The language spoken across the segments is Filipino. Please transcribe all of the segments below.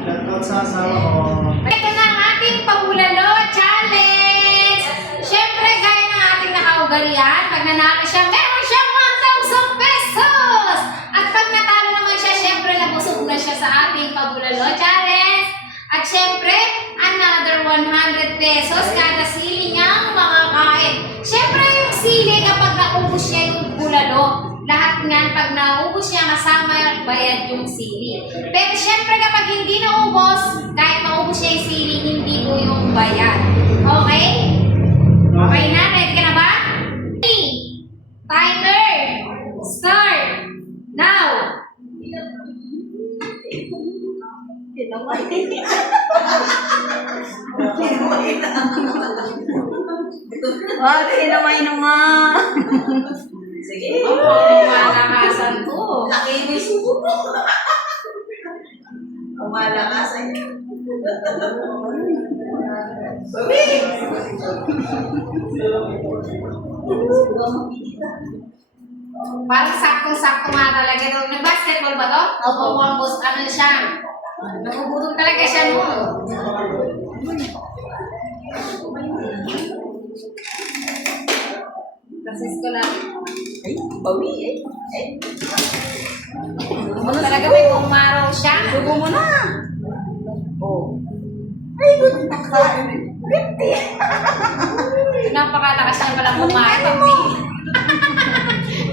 Shoutout sa asawa ko. Ito na ang ating pabulalo challenge! Siyempre, gaya ng ating nakaugalian, pag nanalo siya, meron siyang 1,000 pesos! At pag natalo naman siya, siyempre, nabusog na siya sa ating pabulalo challenge. At siyempre, another 100 pesos kada sili niyang makakain. Siyempre, yung sili kapag naubos niya yung bulalo, lahat niyan pag naubos niya kasama bayad yung sili. Pero siyempre kapag hindi naubos, kahit maubos niya yung sili, hindi po yung bayad. Okay? Okay na? Ready ka na ba? Timer! Start! Now! Wag, hinamay na nga. Sige. Malakasan ko. Nakinis mo. Malakasan. Sabi! Parang saktong-sakto nga talaga. Nag-basketball ba to? Opo. Almost ano siya. Nagugutom talaga siya noon. Kasis ko lang. Ay, bawi eh. Ay. Ano talaga may pumaraw siya. Subo mo na. Oh. Ay, good nakain. 50. Napakalakas siya palang kumain. Pambili.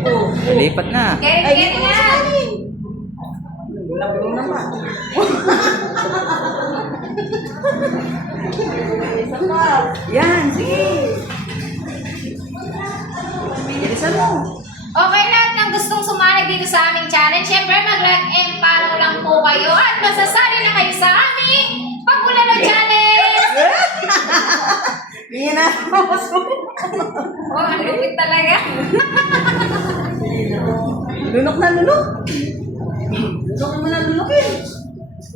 Oh. Lipat na. Kaya nga. Lablo naman. Isa pa. Yan, sige. Bilisan mo. Okay, lahat ng gustong sumali dito sa aming challenge, syempre mag-like and follow lang po kayo at masasali na kayo sa aming Pabulalo Challenge! Hindi na. Oh, ang lupit talaga. Lunok na lunok. Lunok mo na lunok eh.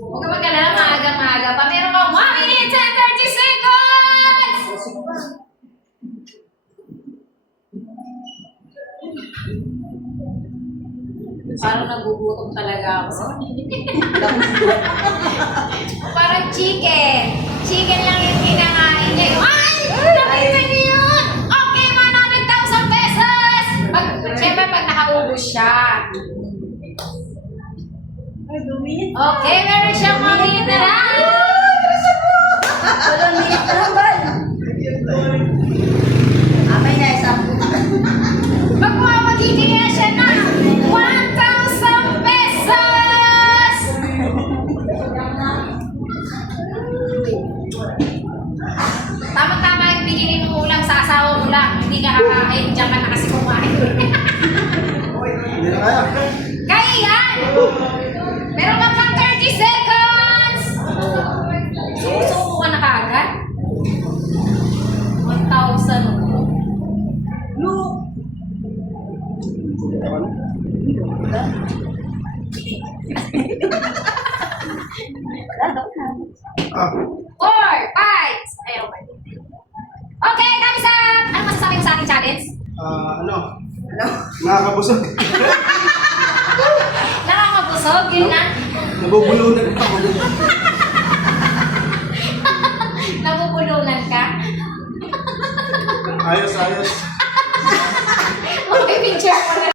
Huwag ka mag-alala, maaga-maaga pa. Meron ka 1 minute and 30 seconds! Parang nagugutom talaga ako. Parang chicken. Chicken lang yung kinakain niya. Ay! Nakita niyo yun! Okay, 100,000 pesos! Siyempre, pag nakaubos siya. Ay, 2 minutes. Okay, meron siyang 1 minute na lang. Walang minutes na lang ba? Amay na, isang Magmamagiging na siya na 1,000 pesos! Tama-tama yung biginin mo ulam sa asawa mo lang. Hindi ka kakain, diyan ka na kasi kumain. Hindi na kaya. Kaya yan! Meron ka pang 30 seconds! Susuko ka na kaagad? 1,000. look. Ah, 4, 5. Ayaw ba? Okay, thumbs up! Ano masasabi mo sa ating challenge? ano? Ano? Nakakabusog. Nakakabusog, yun na. Nabubulunan ako. Nabubulunan ka. Ayos, ayos. Okay, picture mo